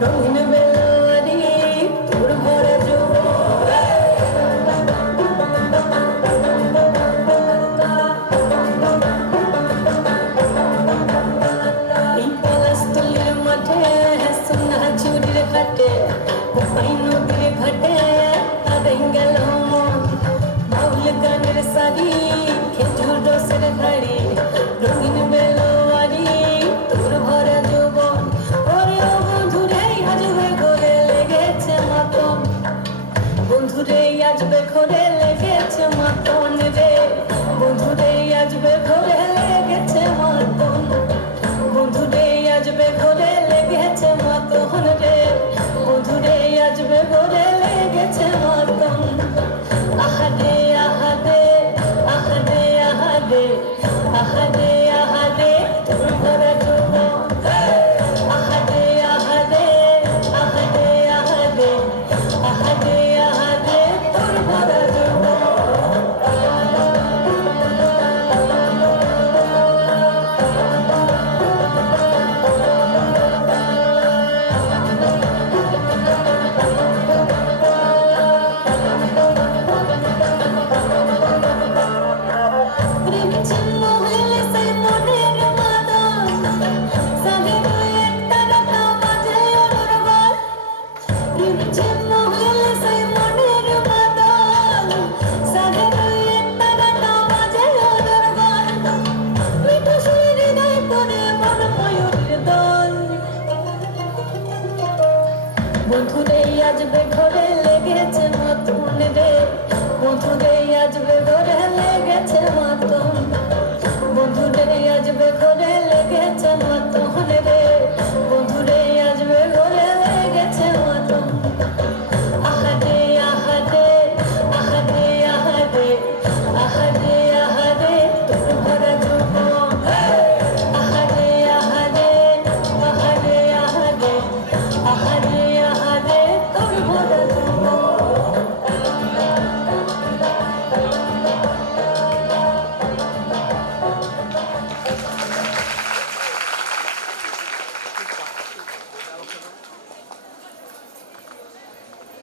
রঙিন বেলারি তোর ভরা পলাশতলির মাঠে সোনা চুরির ঘাটে নদীর ঘাটে তাদের গেল বাউল গানের শাড়ি খেজুর রসের ঘাড়ি রঙিন বেলোয়ারি তোর ভরা যৌবন ওরে ও বন্ধুরে আজবে ঘরে লেগেছে মাতন বন্ধুরে আজবে ঘরে লেগেছে মাতন রে বন্ধুরে আজবে ঘরে লেগেছে মাতন বন্ধুরে আজবে ঘরে লেগেছে মাতন রে বন্ধুরে আজবে ঘরে লেগেছে মাতন আহারে আহারে আহারে আহারে আহারে আহারে তোর ভরা যৌবন আহারে আহারে আহারে আহারে আহারে আহারে তোর ভরা যৌবন বন্ধুরে আজবে ঘরে লেগেছে মাতন রে বন্ধুরে আজবে ঘরে লেগেছে মাতন বন্ধুরে আজবে ঘরে লেগেছে মাতন